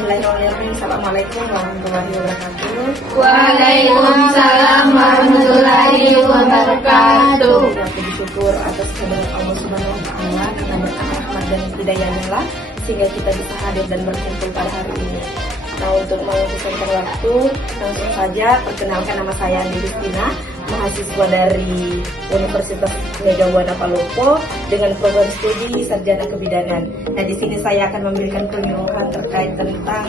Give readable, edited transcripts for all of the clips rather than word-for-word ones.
Bismillahirrahmanirrahim. Assalamualaikum warahmatullahi wabarakatuh. Waalaikumsalam warahmatullahi wabarakatuh. Aku bersyukur atas kehadirat Allah Subhanahu wa Ta'ala karena berkat rahmat dan hidayahnya sehingga kita bisa hadir dan berkumpul pada hari ini. Nah, untuk menghabiskan waktu, langsung saja perkenalkan, nama saya Andi Justina, mahasiswa dari Universitas Megawana Palopo dengan program studi sarjana kebidanan. Nah, di sini saya akan memberikan penyuluhan terkait tentang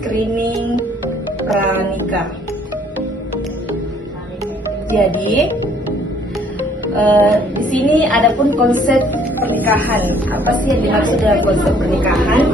screening pranikah. Jadi di sini adapun konsep pernikahan. Apa sih yang dimaksud dengan konsep pernikahan?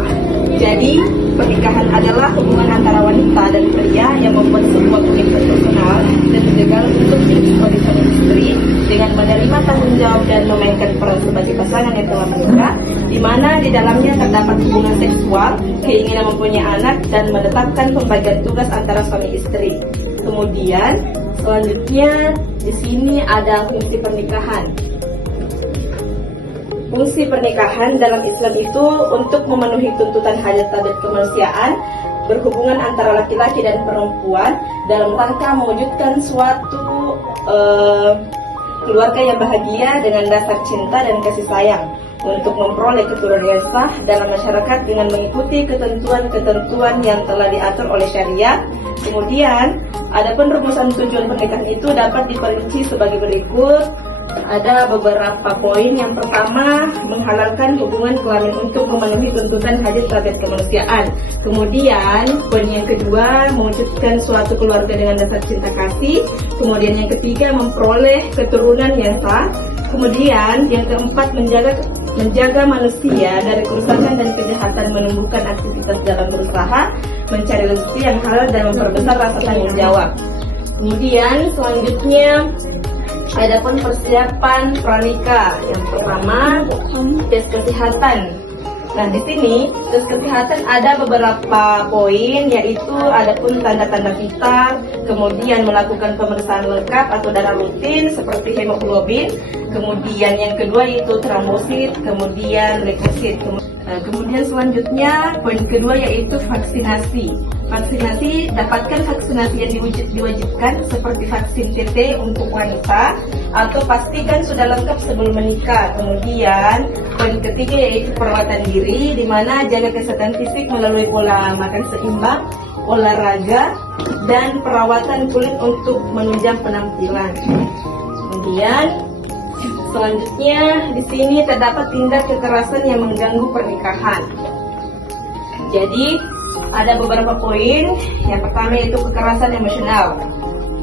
Jadi pernikahan adalah hubungan antara wanita dan pria yang membuat sebuah komitmen personal dan legal untuk hidup sebagai suami istri dengan menerima tanggung jawab dan memainkan peran sebagai pasangan yang telah menikah, di mana di dalamnya terdapat hubungan seksual, keinginan mempunyai anak, dan menetapkan pembagian tugas antara suami istri. Kemudian selanjutnya di sini ada fungsi pernikahan. Fungsi pernikahan dalam Islam itu untuk memenuhi tuntutan hajat tabiat kemanusiaan, berhubungan antara laki-laki dan perempuan dalam rangka mewujudkan suatu keluarga yang bahagia dengan dasar cinta dan kasih sayang, untuk memperoleh keturunan yang sah dalam masyarakat dengan mengikuti ketentuan-ketentuan yang telah diatur oleh syariat. Kemudian, adapun rumusan tujuan pernikahan itu dapat diperinci sebagai berikut. Ada beberapa poin. Yang pertama, menghalalkan hubungan kelamin untuk memenuhi tuntutan hajat tabiat kemanusiaan. Kemudian, poin yang kedua, mewujudkan suatu keluarga dengan dasar cinta kasih. Kemudian yang ketiga, memperoleh keturunan yang sah. Kemudian yang keempat, menjaga manusia dari kerusakan dan kejahatan, menumbuhkan aktivitas dalam berusaha, mencari rezeki yang halal dan memperbesar rasa tanggung jawab. Kemudian selanjutnya, adapun persiapan pranikah. Yang pertama, tes kesehatan. Nah, di sini tes kesehatan ada beberapa poin, yaitu adapun tanda-tanda vital, kemudian melakukan pemeriksaan lengkap atau darah rutin seperti hemoglobin, kemudian yang kedua yaitu trombosit, kemudian leukosit. Kemudian selanjutnya poin kedua yaitu vaksinasi. Vaksinasi, dapatkan vaksinasi yang diwajibkan seperti vaksin TT untuk wanita, atau pastikan sudah lengkap sebelum menikah. Kemudian poin ketiga yaitu perawatan diri, di mana jaga kesehatan fisik melalui pola makan seimbang, olahraga, dan perawatan kulit untuk menunjang penampilan. Kemudian selanjutnya di sini terdapat tindak kekerasan yang mengganggu pernikahan. Jadi ada beberapa poin. Yang pertama yaitu kekerasan emosional.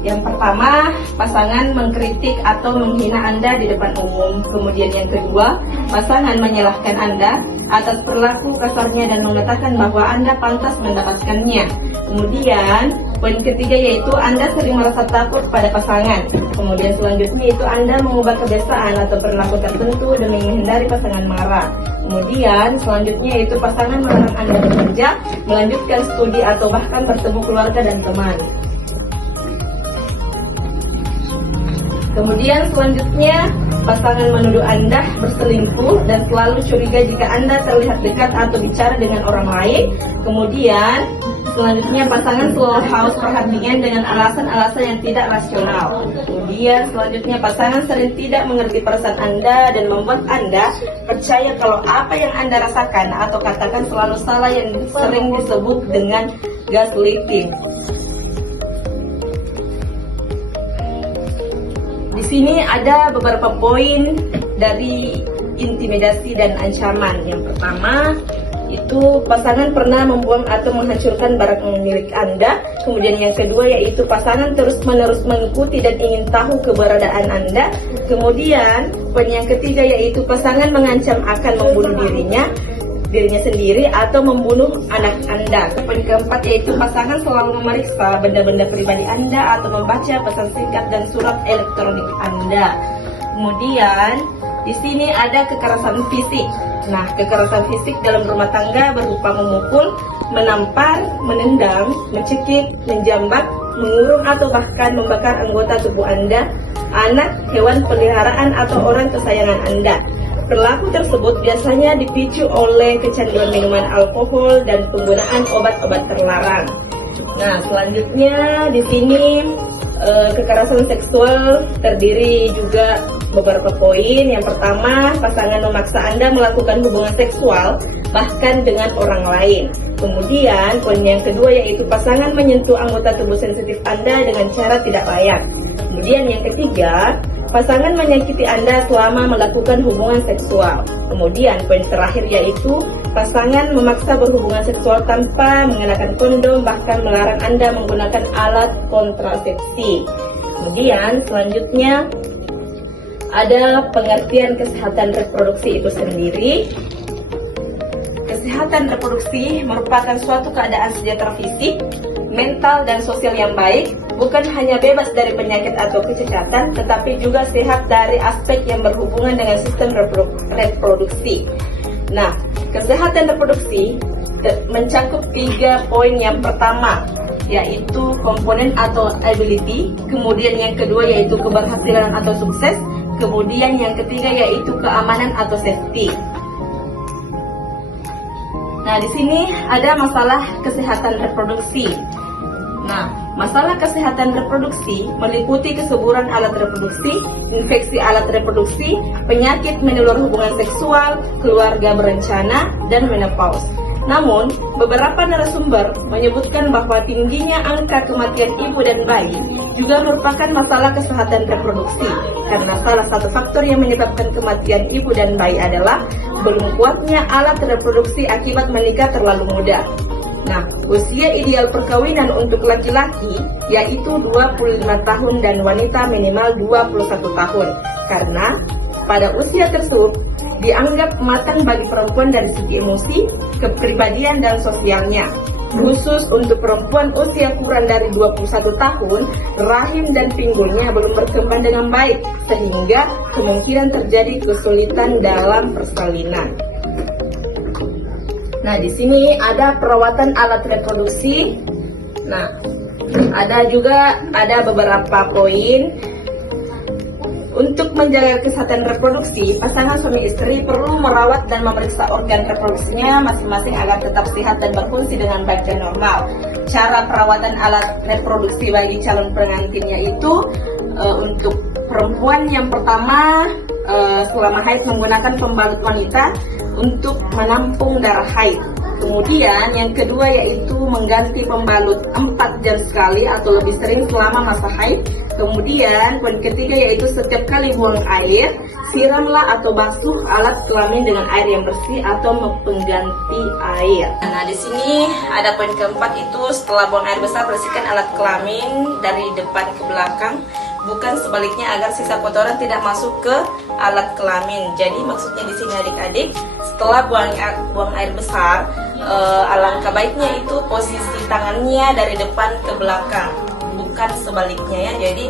Yang pertama, pasangan mengkritik atau menghina Anda di depan umum. Kemudian yang kedua, pasangan menyalahkan Anda atas perilaku kasarnya dan mengatakan bahwa Anda pantas mendapatkannya. Kemudian poin ketiga yaitu Anda sering merasa takut pada pasangan. Kemudian selanjutnya yaitu Anda mengubah kebiasaan atau perilaku tertentu demi menghindari pasangan marah. Kemudian selanjutnya yaitu pasangan melarang Anda bekerja, melanjutkan studi, atau bahkan bertemu keluarga dan teman. Kemudian selanjutnya, pasangan menuduh Anda berselingkuh dan selalu curiga jika Anda terlihat dekat atau bicara dengan orang lain. Kemudian selanjutnya, pasangan selalu haus perhatian dengan alasan-alasan yang tidak rasional. Kemudian selanjutnya, pasangan sering tidak mengerti perasaan Anda dan membuat Anda percaya kalau apa yang Anda rasakan atau katakan selalu salah, yang sering disebut dengan gaslighting. Di sini ada beberapa poin dari intimidasi dan ancaman. Yang pertama, itu pasangan pernah membuang atau menghancurkan barang milik Anda. Kemudian yang kedua yaitu pasangan terus-menerus mengikuti dan ingin tahu keberadaan Anda. Kemudian poin yang ketiga yaitu pasangan mengancam akan membunuh dirinya sendiri atau membunuh anak Anda. Poin keempat yaitu pasangan selalu memeriksa benda-benda pribadi Anda atau membaca pesan singkat dan surat elektronik Anda. Kemudian di sini ada kekerasan fisik. Nah, kekerasan fisik dalam rumah tangga berupa memukul, menampar, menendang, mencekik, menjambak, mengurung atau bahkan membakar anggota tubuh Anda, anak, hewan peliharaan atau orang kesayangan Anda. Perilaku tersebut biasanya dipicu oleh kecanduan minuman alkohol dan penggunaan obat-obat terlarang. Nah, selanjutnya di sini kekerasan seksual terdiri juga beberapa poin. Yang pertama, pasangan memaksa Anda melakukan hubungan seksual bahkan dengan orang lain. Kemudian, poin yang kedua yaitu pasangan menyentuh anggota tubuh sensitif Anda dengan cara tidak layak. Kemudian yang ketiga, pasangan menyakiti Anda selama melakukan hubungan seksual. Kemudian poin terakhir yaitu pasangan memaksa berhubungan seksual tanpa mengenakan kondom, bahkan melarang Anda menggunakan alat kontrasepsi. Kemudian selanjutnya ada pengertian kesehatan reproduksi itu sendiri. Kesehatan reproduksi merupakan suatu keadaan sejahtera fisik, mental, dan sosial yang baik, bukan hanya bebas dari penyakit atau kecacatan, tetapi juga sehat dari aspek yang berhubungan dengan sistem reproduksi. Nah, kesehatan reproduksi mencakup 3 poin. Yang pertama yaitu komponen atau ability, kemudian yang kedua yaitu keberhasilan atau sukses, kemudian yang ketiga yaitu keamanan atau safety. Nah, di sini ada masalah kesehatan reproduksi. Nah, masalah kesehatan reproduksi meliputi kesuburan alat reproduksi, infeksi alat reproduksi, penyakit menular hubungan seksual, keluarga berencana, dan menopause. Namun, beberapa narasumber menyebutkan bahwa tingginya angka kematian ibu dan bayi juga merupakan masalah kesehatan reproduksi, karena salah satu faktor yang menyebabkan kematian ibu dan bayi adalah belum kuatnya alat reproduksi akibat menikah terlalu muda. Nah, usia ideal perkawinan untuk laki-laki yaitu 25 tahun dan wanita minimal 21 tahun, karena pada usia tersebut dianggap matang bagi perempuan dari segi emosi, kepribadian, dan sosialnya. Khusus untuk perempuan usia kurang dari 21 tahun, rahim dan pinggulnya belum berkembang dengan baik, sehingga kemungkinan terjadi kesulitan dalam persalinan. Nah, di sini ada perawatan alat reproduksi. Nah, ada beberapa poin. Untuk menjaga kesehatan reproduksi, pasangan suami istri perlu merawat dan memeriksa organ reproduksinya masing-masing agar tetap sehat dan berfungsi dengan baik dan normal. Cara perawatan alat reproduksi bagi calon pengantinnya itu untuk perempuan yang pertama selama haid menggunakan pembalut wanita untuk menampung darah haid. Kemudian yang kedua yaitu mengganti pembalut 4 jam sekali atau lebih sering selama masa haid. Kemudian poin ketiga yaitu setiap kali buang air, siramlah atau basuh alat kelamin dengan air yang bersih atau pengganti air. Nah, di sini ada poin keempat itu setelah buang air besar bersihkan alat kelamin dari depan ke belakang, bukan sebaliknya agar sisa kotoran tidak masuk ke alat kelamin. Jadi maksudnya di sini adik-adik, setelah buang air besar, alangkah baiknya itu posisi tangannya dari depan ke belakang, bukan sebaliknya ya. Jadi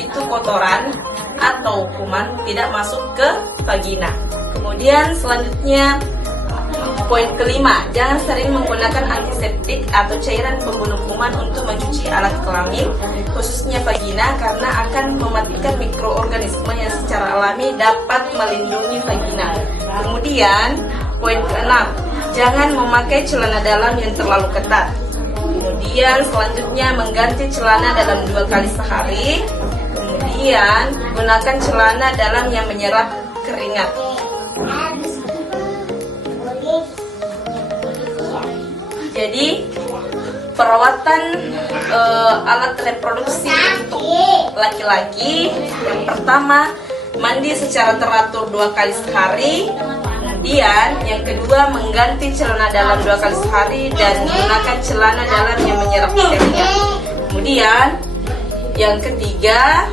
itu kotoran atau kuman tidak masuk ke vagina. Kemudian selanjutnya poin kelima, jangan sering menggunakan antiseptik atau cairan pembunuh kuman untuk mencuci alat kelamin, khususnya vagina, karena akan mematikan mikroorganisme yang secara alami dapat melindungi vagina. Kemudian poin keenam, jangan memakai celana dalam yang terlalu ketat. Kemudian selanjutnya mengganti celana dalam 2 kali sehari. Kemudian gunakan celana dalam yang menyerap keringat. Jadi perawatan alat reproduksi untuk laki-laki, yang pertama mandi secara teratur 2 kali sehari. Kemudian yang kedua mengganti celana dalam 2 kali sehari dan gunakan celana dalam yang menyerap keringat. Kemudian yang ketiga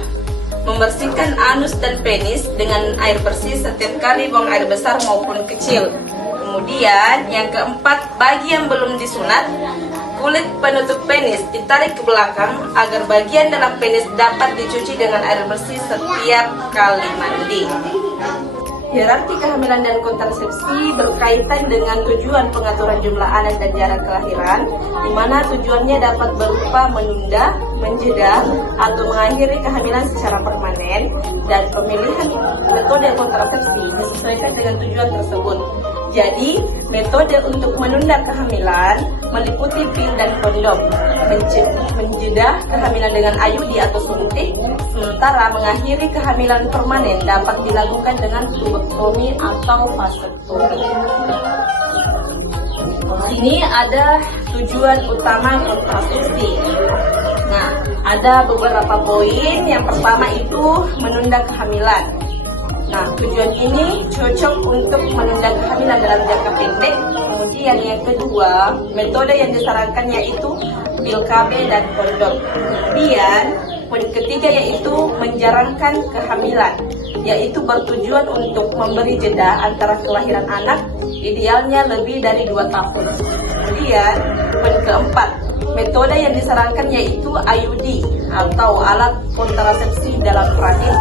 membersihkan anus dan penis dengan air bersih setiap kali buang air besar maupun kecil. Kemudian yang keempat, bagi yang belum disunat, kulit penutup penis ditarik ke belakang agar bagian dalam penis dapat dicuci dengan air bersih setiap kali mandi. Hierarki kehamilan dan kontrasepsi berkaitan dengan tujuan pengaturan jumlah anak dan jarak kelahiran, di mana tujuannya dapat berupa menunda, menjeda, atau mengakhiri kehamilan secara permanen, dan pemilihan metode kontrasepsi disesuaikan dengan tujuan tersebut. Jadi, metode untuk menunda kehamilan meliputi pil dan kondom, menjeda kehamilan dengan IUD atau suntik, sementara mengakhiri kehamilan permanen dapat dilakukan dengan tubektomi atau vasektomi. Ini ada tujuan utama kontrasepsi. Nah, ada beberapa poin. Yang pertama itu menunda kehamilan. Nah, tujuan ini cocok untuk menunda kehamilan dalam jangka pendek. Kemudian yang kedua, metode yang disarankan yaitu pil KB dan kondom. Kemudian poin ketiga yaitu menjarangkan kehamilan, yaitu bertujuan untuk memberi jeda antara kelahiran anak, idealnya lebih dari 2 tahun. Kemudian poin keempat, metode yang disarankan yaitu IUD atau alat kontrasepsi dalam rahim,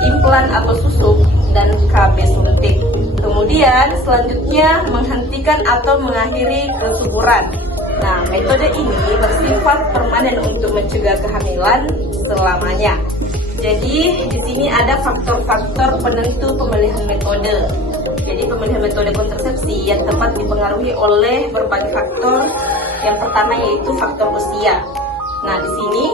implan atau susuk, dan KB suntik. Kemudian selanjutnya menghentikan atau mengakhiri kesuburan. Nah, metode ini bersifat permanen untuk mencegah kehamilan selamanya. Jadi di sini ada faktor-faktor penentu pemilihan metode. Jadi pemilihan metode kontrasepsi yang tepat dipengaruhi oleh berbagai faktor. Yang pertama yaitu faktor usia. Nah, di sini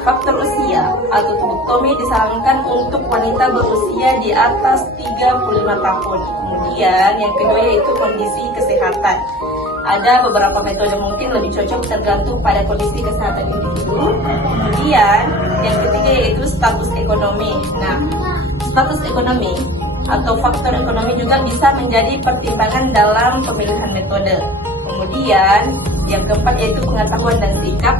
faktor usia atau tubektomi disarankan untuk wanita berusia di atas 35 tahun. Kemudian yang kedua yaitu kondisi kesehatan. Ada beberapa metode mungkin lebih cocok tergantung pada kondisi kesehatan individu. Kemudian yang ketiga yaitu status ekonomi. Nah, status ekonomi atau faktor ekonomi juga bisa menjadi pertimbangan dalam pemilihan metode. Kemudian yang keempat yaitu pengetahuan dan sikap,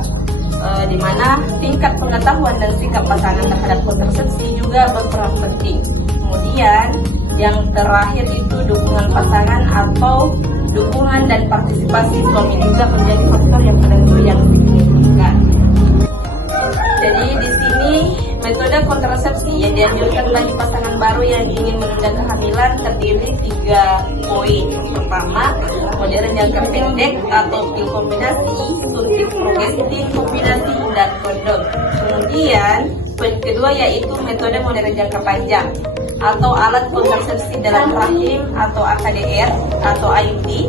di mana tingkat pengetahuan dan sikap pasangan terhadap kontrasepsi juga berperan penting. Kemudian yang terakhir itu dukungan pasangan atau dukungan dan partisipasi suami juga menjadi faktor yang penentu yang signifikan. Jadi di sini metode kontrasepsi yang dianjurkan bagi pasangan baru yang ingin menunda kehamilan terdiri 3 poin. Pertama, modern jangka pendek atau pil kombinasi, suntik progestin kombinasi, dan kondom. Kemudian poin kedua yaitu metode modern jangka panjang atau alat kontrasepsi dalam rahim atau AKDR atau IUD.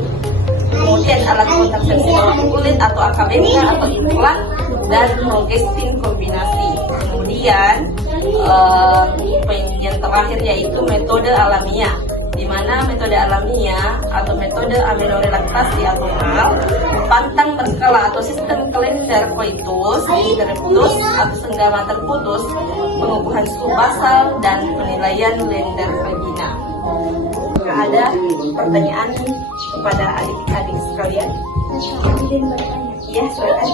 Kemudian alat kontrasepsi bawah kulit atau AKBK atau implan, dan progestin kombinasi. Kemudian poin yang terakhir yaitu metode alamiah, di mana metode alamiah atau metode amenorelaksasi atau MAL, pantang berskala atau sistem kalender koitus, interruptus atau senggama terputus, pengukuhan suhu basal, dan penilaian lender vagina. Ada pertanyaan kepada adik-adik sekalian? Ya, silakan.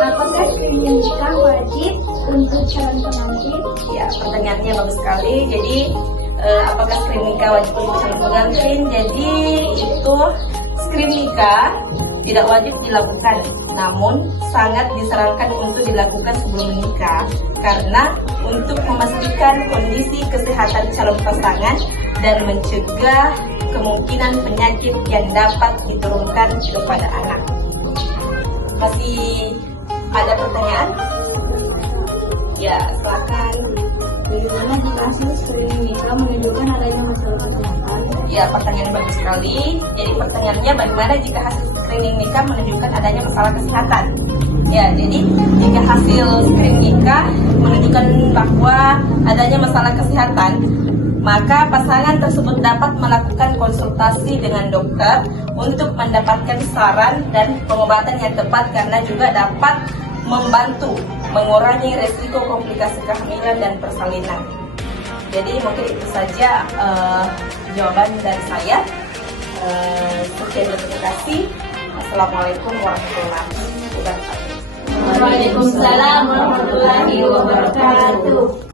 Apakah screening nikah wajib untuk calon pengantin? Ya, pertanyaannya bagus sekali. Jadi, apakah screening nikah wajib untuk calon pengantin? Jadi, itu screening nikah tidak wajib dilakukan, namun sangat disarankan untuk dilakukan sebelum menikah, karena untuk memastikan kondisi kesehatan calon pasangan dan mencegah kemungkinan penyakit yang dapat diturunkan kepada anak. Masih ada pertanyaan? Ya, silakan. Bagaimana jika hasil screening nikah menunjukkan adanya masalah kesehatan? Ya, pertanyaan bagus sekali. Jadi pertanyaannya bagaimana jika hasil screening nikah menunjukkan adanya masalah kesehatan? Ya, jadi jika hasil screening nikah menunjukkan bahwa adanya masalah kesehatan, maka pasangan tersebut dapat melakukan konsultasi dengan dokter untuk mendapatkan saran dan pengobatan yang tepat, karena juga dapat membantu mengurangi resiko komplikasi kehamilan dan persalinan. Jadi mungkin itu saja jawaban dari saya. Sekian, terima kasih. Assalamualaikum warahmatullahi wabarakatuh. Waalaikumsalam warahmatullahi wabarakatuh.